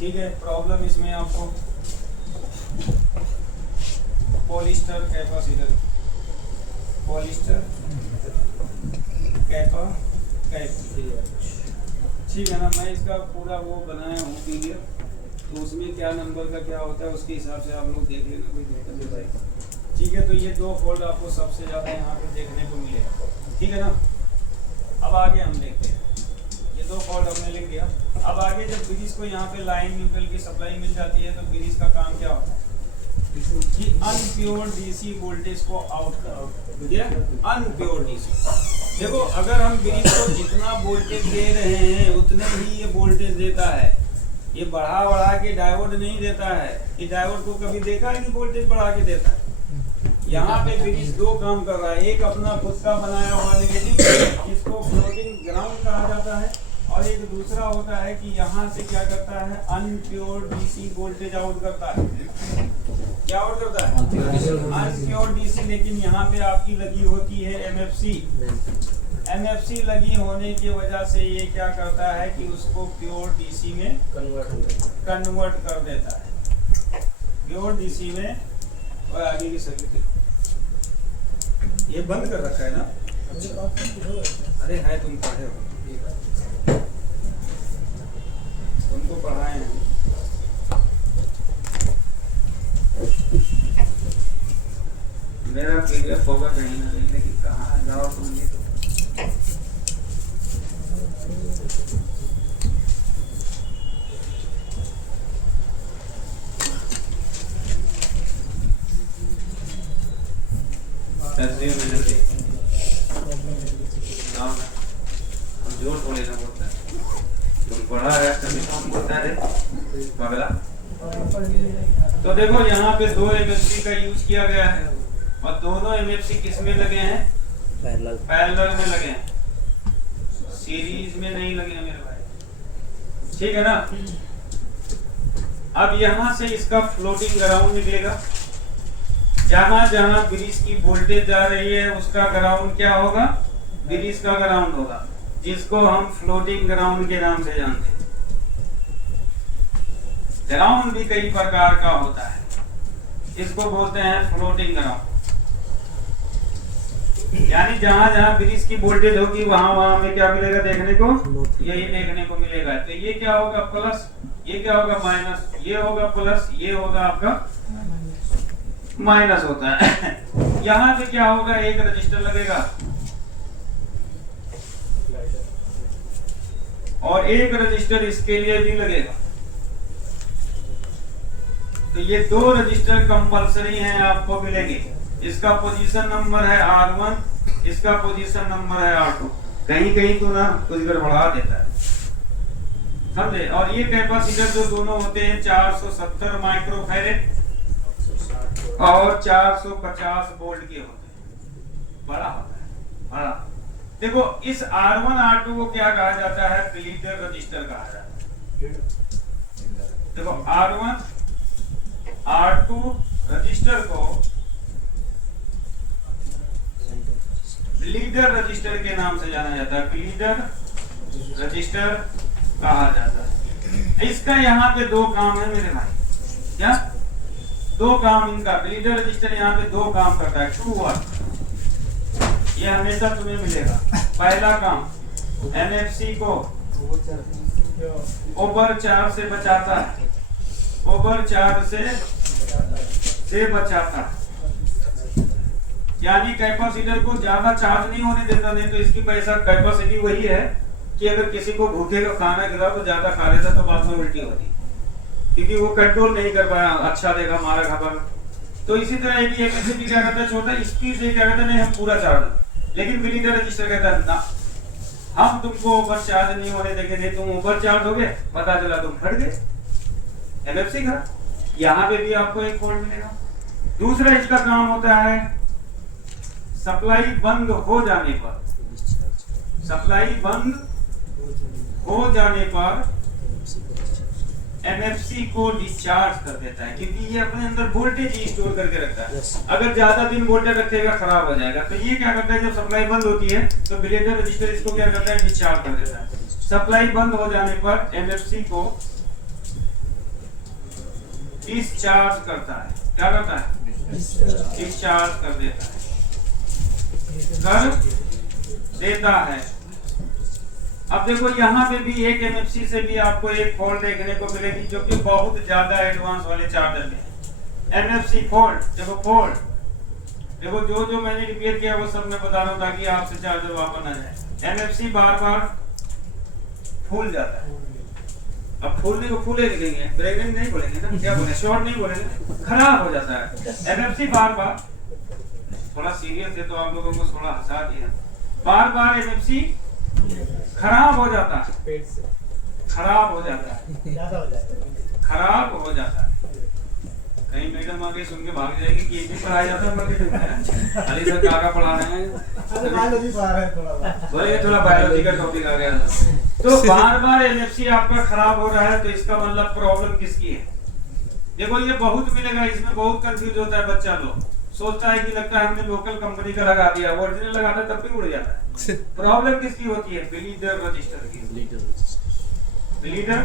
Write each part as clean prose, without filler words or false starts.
ठीक है। प्रॉब्लम इसमें आपको पॉलिस्टर कैपेसिटर, पॉलिस्टर कैपा ठीक है ना। मैं इसका पूरा वो बनाया हूँ पीडीएफ, तो उसमें क्या नंबर का क्या होता है उसके हिसाब से आप लोग देख लेना, कोई दिक्कत नहीं भाई। ठीक है, तो ये दो फोल्ड आपको सबसे ज़्यादा यहाँ पे देखने को मिलेगा। ठीक है ना। अब आगे हम देखते हैं, ये दो फोल्ड हमने लिख दिया। अब आगे जब ब्रिज को यहाँ पे लाइन न्यूट्रल की सप्लाई मिल जाती है तो ब्रिज का काम क्या होता है कि अनप्योर डीसी वोल्टेज को आउट करो। अनप्योर डीसी, देखो अगर हम ब्रिज को जितना वोल्टेज दे रहे हैं उतने ही ये वोल्टेज देता है। ये बढ़ा बढ़ा के डायोड नहीं देता है कि डायोड को कभी देखा है कि वोल्टेज बढ़ा के देता है। यहाँ पे ब्रिज दो काम कर रहा है, एक अपना खुद का बनाया हुआ नेगेटिव जिसको फ्लोटिंग ग्राउंड कहा जाता है, और एक दूसरा होता है कि यहाँ से क्या करता है अनप्योर डीसी वोल्टेज आउट करता है। क्या आउट करता है? Unpure DC. लेकिन यहाँ पे आपकी लगी होती है एमएफसी। एमएफसी लगी होने की वजह से ये क्या करता है कि उसको प्योर डीसी में कन्वर्ट कर देता है। प्योर डीसी में। और आगे की सर्किट ये बंद कर रखा है ना? अरे है, तुम पढ़े हो, तुमको पढ़ाए हैं। मेरा पीडीएफ होगा कहीं ना कहीं, लेकिन कहाँ जाओ तुम ये तो। जोर को लेना पड़ता है, तुम पढ़ा है कभी बता दे अगला। तो देखो यहाँ पे दो एमएफसी का यूज किया गया है, और दोनों एमएफसी किस में लगे हैं? पैरेलल में लगे हैं, सीरीज में नहीं लगे हैं मेरे भाई। ठीक है ना। अब यहाँ से इसका फ्लोटिंग ग्राउंड निकलेगा। जहां जहां ब्रिज की वोल्टेज जा रही है उसका ग्राउंड क्या होगा? ब्रिज का ग्राउंड होगा, जिसको हम फ्लोटिंग ग्राउंड के नाम से जानते हैं। ग्राउंड भी कई प्रकार का होता है, इसको बोलते हैं फ्लोटिंग ग्राउंड। यानी जहां जहां ब्रिज की वोल्टेज होगी वहां वहां हमें क्या मिलेगा देखने को? यही देखने को मिलेगा। तो ये क्या होगा? प्लस, ये क्या होगा? माइनस, ये होगा प्लस, ये होगा आपका माइनस होता है। यहाँ पे क्या होगा? एक रजिस्टर लगेगा और एक रजिस्टर इसके लिए भी लगेगा। तो ये दो रजिस्टर कंपलसरी हैं, आपको मिलेंगे। इसका पोजीशन नंबर है R1, इसका पोजीशन नंबर है R2। कहीं कहीं तो ना कुछ गड़बड़ा देता है, समझे। और ये कैपेसिटर जो दोनों होते हैं 470 माइक्रोफैरेड और 450 वोल्ट के होते हैं। बड़ा होता है, बड़ा। देखो इस R1 R2 को क्या कहा जाता है? ब्लीडर रजिस्टर कहा जाता है। देखो R1 R2 रजिस्टर को ब्लीडर रजिस्टर के नाम से जाना जाता है। ब्लीडर रजिस्टर कहा जाता है। इसका यहाँ पे दो काम है मेरे भाई। क्या दो काम इनका? ब्लीडर रजिस्टर यहाँ पे दो काम करता है, 2 वर्क। ये हमेशा तुम्हें मिलेगा। पहला काम एमएफसी को ओवर चार्ज से बचाता है, ओवर चार्ज से बचाता है। यानी कैपेसिटर को ज्यादा चार्ज नहीं होने देता। नहीं तो इसकी पैसा कैपेसिटी वही है कि अगर किसी को भूखे का खाना गिरा तो ज्यादा खा लेता तो बाद में उल्टी होती, क्योंकि वो कंट्रोल नहीं कर पाया, अच्छा देखा मारा खबर। तो इसी तरह एक एमएससी क्या करता है, छोटा स्पीड से क्या कहता है, नहीं हम पूरा चार्ज। लेकिन ब्लीडर रजिस्टर कहता है ना, हम तुमको ओवर चार्ज नहीं होने देंगे। नहीं तुम ओवर चार्ज हो गए, पता चला तुम फट गए, एमएफसी का। यहाँ पे भी आपको एक फॉल्ट मिलेगा। दूसरा इसका काम होता है सप्लाई बंद हो जाने पर, सप्लाई बंद हो जाने पर एमएफसी को डिस्चार्ज कर देता है, क्योंकि ये अपने अंदर वोल्टेज ही स्टोर करके रखता है। अगर ज्यादा दिन वोल्टेज रखेगा खराब हो जाएगा। तो ये क्या करता है, जब सप्लाई बंद होती है तो ब्लीडर रजिस्टर इसको क्या करता है, डिस्चार्ज कर देता है। सप्लाई बंद हो जाने पर एमएफसी को डिस्चार्ज करता है। क्या करता है? डिस्चार्ज कर देता है, कर देता है। अब देखो यहाँ पे भी एक एमएफसी से भी आपको एक फॉल्ट देखने को मिलेगी जो कि बहुत ज्यादा एडवांस वाले चार्जर में है। एमएफसी फॉल्ट, देखो फॉल्ट, देखो जो जो मैंने रिपेयर किया वो सब मैं बता रहा हूँ ताकि आपसे चार्जर वापस ना जाए। एमएफसी बार बार फूल जाता है। अब फूलने को फूले लिखेंगे, प्रेग्नेंट नहीं बोलेंगे ना, क्या बोले, शॉर्ट नहीं बोलेंगे, खराब हो जाता है। एमएफसी बार बार, थोड़ा सीरियस है तो आप लोगों को थोड़ा हंसा दिया, बार बार एमएफसी खराब हो जाता है, खराब हो जाता है, खराब हो जाता है। कहीं मैडम आके सुन के भाग जाएगी कि ये भी पढ़ाया जाता है मार्केटिंग में, अली सर क्या पढ़ा रहे हैं, बायोलॉजी पढ़ा रहे हैं थोड़ा, बोले थोड़ा बायोलॉजी का टॉपिक आ गया। तो बार बार एमएफसी आपका खराब हो रहा है तो इसका मतलब प्रॉब्लम किसकी है? देखो ये बहुत मिलेगा, इसमें बहुत कंफ्यूज होता है बच्चा लोग, सोचता है कि लगता है हमने लोकल कंपनी का लगा दिया, ओरिजिनल लगाता है तब भी उड़ जाता है। प्रॉब्लम किसकी होती है? बिलीडर रजिस्टर की, बिलीडर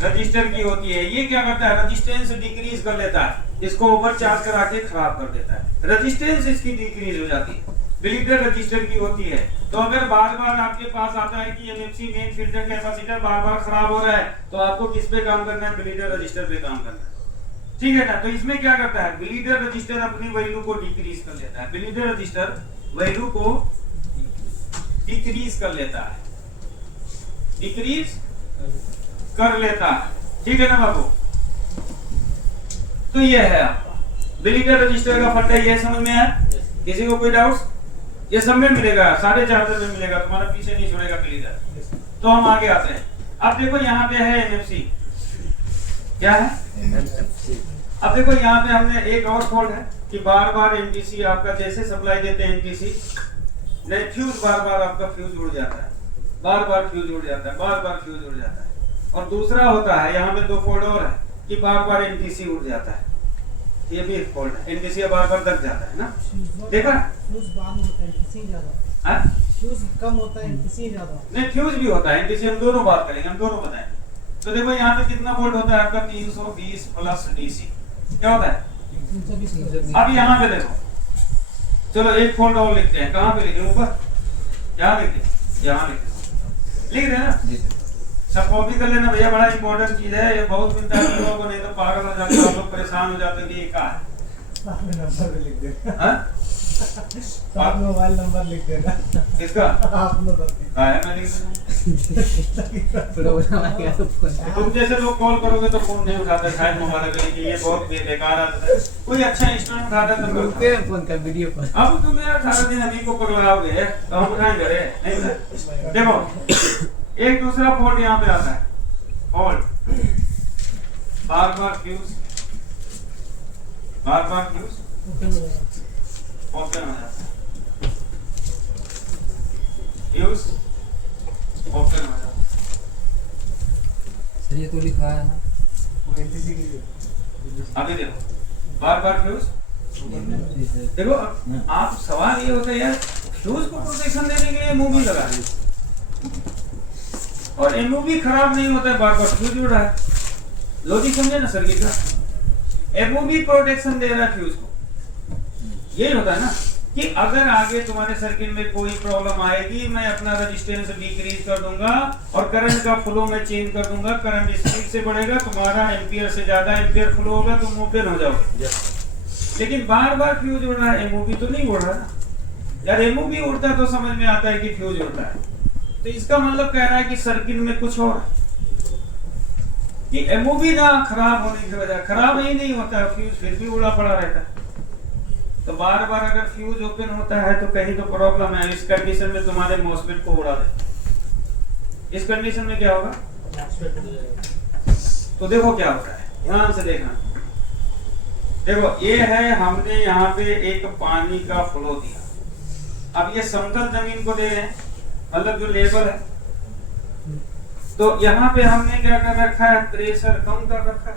रजिस्टर की होती है। ये क्या करता है? रेजिस्टेंस डिक्रीज कर लेता है, इसको ओवर चार्ज करा के खराब कर देता है, रेजिस्टेंस इसकी डिक्रीज हो जाती है, बिलीडर रजिस्टर की होती है। तो अगर बार बार आपके पास आता है कि एमएफसी मेन फिल्टर कैपेसिटर बार बार खराब हो रहा है तो आपको किस पे काम करना है? बिलीडर रजिस्टर पे काम करना है, ठीक है ना। तो इसमें क्या करता है? बिलीडर रजिस्टर अपनी वैल्यू को डिक्रीज कर लेता है, बिलीडर रजिस्टर वैल्यू को डिक्रीज कर लेता है, डिक्रीज कर लेता है, ठीक है ना बाबू। तो ये है आपका बिलीडर रजिस्टर का फंडा, ये समझ में आया? किसी को कोई डाउट? ये सब में मिलेगा, सारे चार्जर में मिलेगा, तुम्हारा पीछे नहीं छोड़ेगा बिलीडर। तो हम आगे आते हैं। अब देखो यहाँ पे है एमएफसी, क्या है? अब देखो यहाँ पे हमने एक और फॉल्ट है कि बार बार एनटीसी आपका जैसे सप्लाई देते हैं एनटीसी, नहीं फ्यूज बार बार आपका फ्यूज उड़ जाता है, बार बार फ्यूज उड़ जाता है, बार बार फ्यूज उड़ जाता है। और दूसरा होता है यहाँ पे दो फॉल्ट और है कि बार बार एनटीसी उड़ जाता है, ये भी एक फॉल्ट है, एनटीसी बार बार दब जाता है ना, देखा? फ्यूज कम होता है, एनटीसी ज्यादा, फ्यूज कम होता है, एनटीसी ज्यादा, नहीं फ्यूज भी होता है, एनटीसी हम दोनों बात करेंगे, हम दोनों बताएंगे। तो देखो यहाँ पे कितना वोल्ट होता है आपका? 320 प्लस डीसी, क्या होता है? 320। अब यहाँ पे देखो, चलो एक फॉल्ट और लिखते हैं, कहाँ पे लिखे? ऊपर, यहाँ लिखते, यहाँ लिखते, लिख रहे हैं ना, सब कॉपी कर लेना भैया, बड़ा इंपॉर्टेंट चीज है ये, बहुत मिलता है लोगों को, नहीं तो पागल हो जाते हैं लोग, परेशान हो जाते हैं कि ये क्या है। नंबर लिख देना, हाँ? आप मोबाइल नंबर लिख देना, किसका? आप लोग है मैं लिख दूंगा। तुम जैसे लोग कॉल करोगे तो फोन नहीं उठाते, शायद मोबाइल करेंगे, ये बहुत बेकार आदत है। कोई अच्छा इंस्ट्रूमेंट उठाता है तो फोन का वीडियो पर। अब तुम यार सारा दिन अभी को पगलाओगे तो हम उठाएंगे रे, नहीं उठाए। देखो एक दूसरा फॉल्ट यहाँ पे आता है, फॉल्ट बार बार फ्यूज, बार बार फ्यूज ओपन हो जाता है, फ्यूज ओपन हो जाता है। सर ये तो लिखा है ना, वो एनटीसी की, अभी देखो बार बार फ्यूज, देखो आप सवाल ये होता है यार, फ्यूज को प्रोटेक्शन देने के लिए मूवी लगा दी और एमओबी खराब नहीं होता है, बार बार फ्यूज उड़ रहा है। लॉजिक समझे ना सर्किट का? एमओबी प्रोटेक्शन दे रहा है फ्यूज को, यही होता है ना कि अगर आगे तुम्हारे सर्किट में कोई प्रॉब्लम आएगी, मैं अपना रेजिस्टेंस डिक्रीज कर दूंगा और करंट का फ्लो में चेंज कर दूंगा, करंट स्पीड से बढ़ेगा, तुम्हारा एम्पियर से ज्यादा एम्पियर फ्लो होगा, तुम ओपन हो जाओगे। लेकिन बार बार फ्यूज उड़ रहा है, एमओबी तो नहीं उड़ रहा ना यार, एमओबी उड़ता है तो समझ में आता है कि फ्यूज उड़ता है, तो इसका मतलब कह रहा है कि सर्किट में कुछ और, कि एमओबी ना खराब होने की वजह, खराब ही नहीं होता है, फ्यूज फिर भी उड़ा पड़ा रहता है। तो बार बार अगर फ्यूज ओपन होता है तो कहीं तो प्रॉब्लम है। इस कंडीशन में तुम्हारे मॉसफेट को उड़ा दे, इस कंडीशन में क्या होगा? तो देखो क्या होता है, ध्यान से देखना। देखो ये है, हमने यहाँ पे एक पानी का फ्लो दिया, अब ये समतल जमीन को दे रहे हैं, मतलब जो लेवल है, तो यहाँ पे हमने क्या कर रखा है? प्रेशर कम कर रखा है,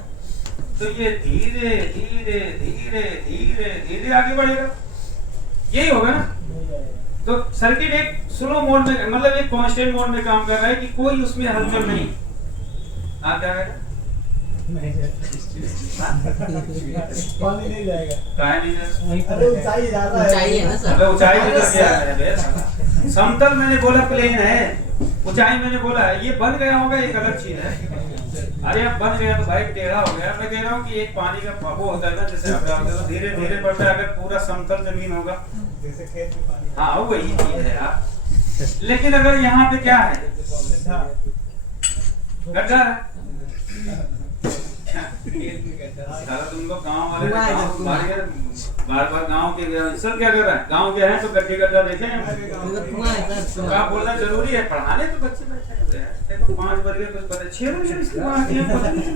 तो ये धीरे धीरे धीरे धीरे धीरे आगे बढ़ेगा, यही होगा ना। तो सर्किट एक स्लो मोड में, मतलब एक कांस्टेंट मोड में काम कर रहा है कि कोई उसमें हलचल नहीं। आप क्या करें? नहीं पानी नहीं जाएगा। काहे नहीं जाएगा? वहीं पर ऊंचाई ज्यादा है। ऊंचाई है ना सर? अबे ऊंचाई भी तो क्या है बे? समतल मैंने बोला प्लेन है, ऊंचाई मैंने बोला है। ये बन गया होगा एक अलग चीज है। अरे अब बन गया तो भाई टेढ़ा हो गया। मैं कह रहा हूँ कि एक पानी का वो होता है ना, जैसे तो धीरे धीरे बढ़ता है। अगर पूरा समतल जमीन होगा, जैसे खेत में पानी। हाँ वही चीज है यार। लेकिन अगर यहाँ पे क्या है, गड्ढा है। सारा तुम लोग गाँव वाले बार बार गाँव के सर क्या कर रहा है, गाँव के हैं तो गड्ढे गड्ढा देखे। तो आप बोलना जरूरी है, पढ़ाने तो बच्चे बैठे होते हैं। देखो 5 वर्ग कुछ पता 6 वर्ग इसके बाद ये पता नहीं।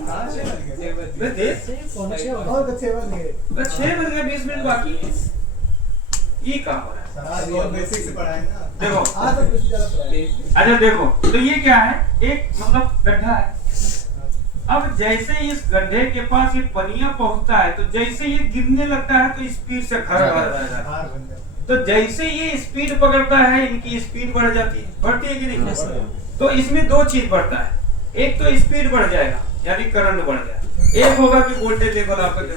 और बच्चे बन गए। बस 6 वर्ग 20 मिनट बाकी ये कहाँ हो रहा है? आज और बेसिक से पढ़ाए ना। देखो आज तो कुछ ज्यादा पढ़ाए। अच्छा देखो, तो ये क्या है, एक मतलब गड्ढा है। अब जैसे इस गड्ढे के पास ये पनिया पहुंचता है, तो जैसे ये गिरने लगता है तो स्पीड से घर भर जाता है। तो जैसे ये स्पीड पकड़ता है, इनकी स्पीड बढ़ जाती है। बढ़ती है कि नहीं? तो इसमें 2 चीज बढ़ता है। एक तो स्पीड बढ़ जाएगा, यानी करंट बढ़ जाएगा। एक होगा कि वोल्टेज लेवल आपका जो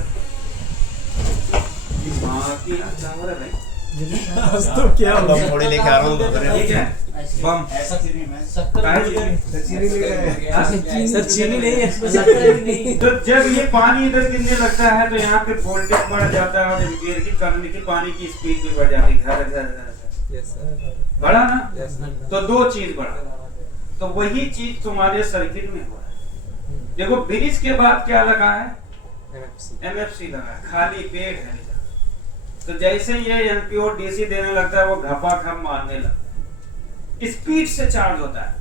भाई तो क्या होगा? थोड़ी लेके आ रहा हूँ ठीक है बम ऐसा चीनी में चीनी ले गए। सर चीनी नहीं है इसमें, शक्कर भी नहीं। तो जब ये पानी इधर गिरने लगता है तो यहाँ पे वोल्टेज बढ़ जाता है और एम्पियर की करंट की पानी की स्पीड भी बढ़ जाती है। बढ़ा ना? तो 2 चीज बढ़ा। तो वही चीज तुम्हारे सर्किट में हो रहा है। देखो ब्रिज के बाद क्या लगा है, MFC लगा है, खाली पेड़ है। तो जैसे ये एम्पियर डीसी देने लगता है, वो घपाघप मारने लगता है, स्पीड से चार्ज होता है।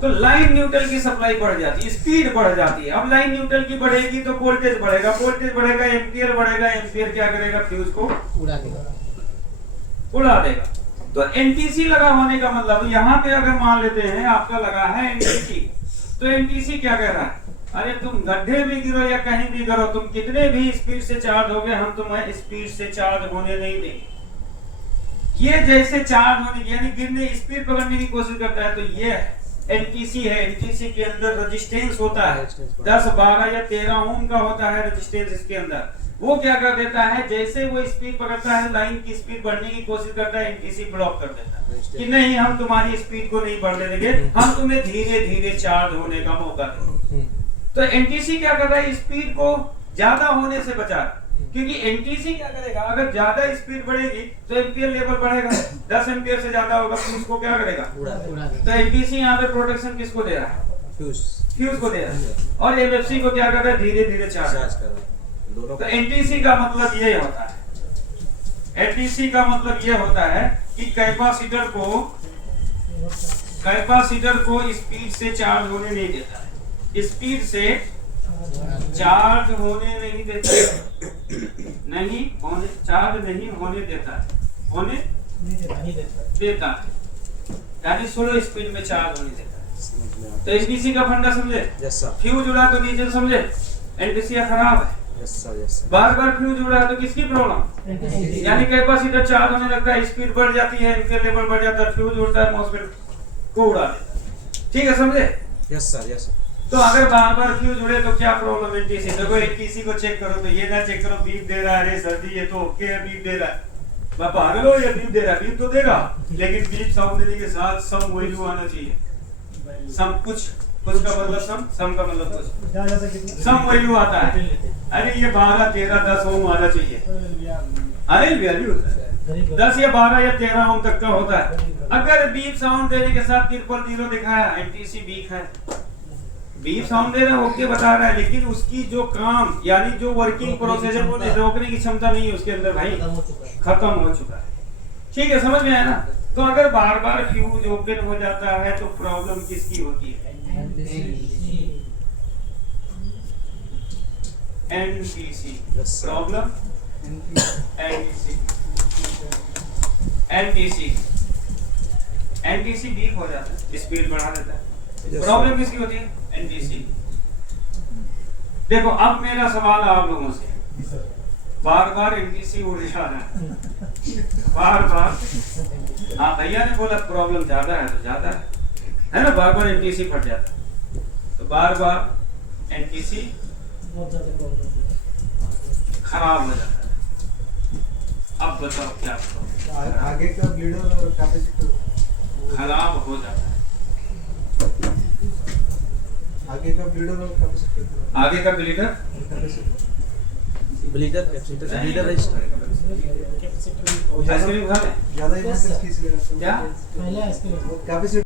तो लाइन न्यूट्रल की सप्लाई बढ़ जाती है, स्पीड बढ़ जाती है। अब लाइन न्यूट्रल की बढ़ेगी तो वोल्टेज बढ़ेगा, वोल्टेज बढ़ेगा एम्पियर बढ़ेगा, एम्पियर क्या करेगा, फ्यूज को उड़ा देगा। तो एनटीसी लगा होने का मतलब, यहाँ पे अगर मान लेते हैं आपका लगा है एनटीसी, तो एनटीसी क्या कह रहा है, अरे तुम गड्ढे में गिरो या कहीं भी गिरो, तुम कितने भी स्पीड से चार्ज हो गए, हम तुम्हें स्पीड से चार्ज होने नहीं देंगे। ये जैसे चार्ज होने की यानी गिरने स्पीड पकड़ने की कोशिश करता है, तो ये एनटीसी है। एनटीसी के अंदर रेजिस्टेंस होता है 10, 12 या 13 ओम का होता है रेजिस्टेंस इसके अंदर। वो क्या कर देता है, जैसे वो स्पीड पकड़ता है, लाइन की स्पीड बढ़ने की कोशिश करता है, एनटीसी ब्लॉक कर देता है कि नहीं, हम तुम्हारी स्पीड को नहीं बढ़ने देंगे, हम तुम्हें धीरे धीरे चार्ज होने का मौका देंगे। तो एनटीसी क्या कर रहा है, स्पीड को ज्यादा होने से बचा रहा है। क्योंकि एनटीसी क्या करेगा, अगर ज्यादा स्पीड बढ़ेगी तो एम्पियर लेवल बढ़ेगा, 10 एम्पियर से ज्यादा होगा तो उसको क्या करेगा, तो एनटीसी यहाँ पे प्रोटेक्शन किसको दे रहा है, फ्यूज को दे रहा है। और एमएफसी को क्या कर रहा है, धीरे धीरे चार्ज कर रहा है। तो एनटीसी का मतलब ये होता है, एनटीसी का मतलब ये होता है कि कैपेसिटर को स्पीड से चार्ज होने नहीं देता है, स्पीड से चार्ज होने नहीं देता, चार्ज नहीं होने देता है, होने देता है, यानी स्लो स्पीड में चार्ज होने देता है। तो एनटीसी का फंडा समझे, फ्यूज उड़ा तो नीचे समझे, एनटीसी खराब है। बार बार फ्यूज उड़ा तो किसकी प्रॉब्लम, यानी कैपेसिटर चार्ज होने लगता है, स्पीड बढ़ जाती है, एम्पियर लेवल बढ़ जाता है, फ्यूज उड़ता है, मॉसफेट को उड़ा देता है। ठीक है समझे? Yes sir. तो अगर बार बार फ्यूज उड़े तो क्या प्रॉब्लम है एनटीसी? देखो एनटीसी को चेक करो तो ये ना चेक करो बीप दे रहा है, अरे सर्दी ये तो ओके है, बीप दे रहा है, पागल हो या बीप दे रहा है, बीप तो देगा, लेकिन बीप साउंड देने के साथ सम वैल्यू आना चाहिए। सम कुछ का मतलब सम का मतलब कुछ, सम वैल्यू आता है। अरे ये 12, 13, 10 ओम आना चाहिए, अरे वैल्यू होता है 10 या 12 या 13 ओम तक का होता है। अगर बीप साउंड देने के साथ 0 दिखाया, एनटीसी वीक है। बीप साउंड दे रहा है, ओके बता रहा है, लेकिन उसकी जो काम यानी जो वर्किंग प्रोसेस है वो रोकने की क्षमता नहीं है उसके अंदर भाई, खत्म हो चुका है। ठीक है, समझ में आया ना? तो अगर बार बार फ्यूज ओपन हो जाता है तो प्रॉब्लम किसकी होती है, एनटीसी प्रॉब्लम, एनटीसी वीक हो जाता है, स्पीड बढ़ा देता है। प्रॉब्लम किसकी होती है, एनटीसी। देखो अब मेरा सवाल आप लोगों से, बार बार एनटीसी उड़ जा रहा है, बार बार, हाँ भैया ने बोला प्रॉब्लम ज्यादा है तो ज्यादा है ना, बार बार एनटीसी फट जाता है, तो बार बार एनटीसी बहुत ज़्यादा प्रॉब्लम है। खराब हो जाता है। अब बताओ क्या करो। आगे का ब्लीडर और कैपेसिटर खराब हो जाता है। आगे का ब्लीडर और कैपेसिटर आगे का bleeder capacitor bleeder capacitor bleeder register capacitor ice cream खा लें? ज़्यादा Yes, sir. इम्पोर्टेंस किस लिए क्या? पहले आइसक्रीम कैपेसिटर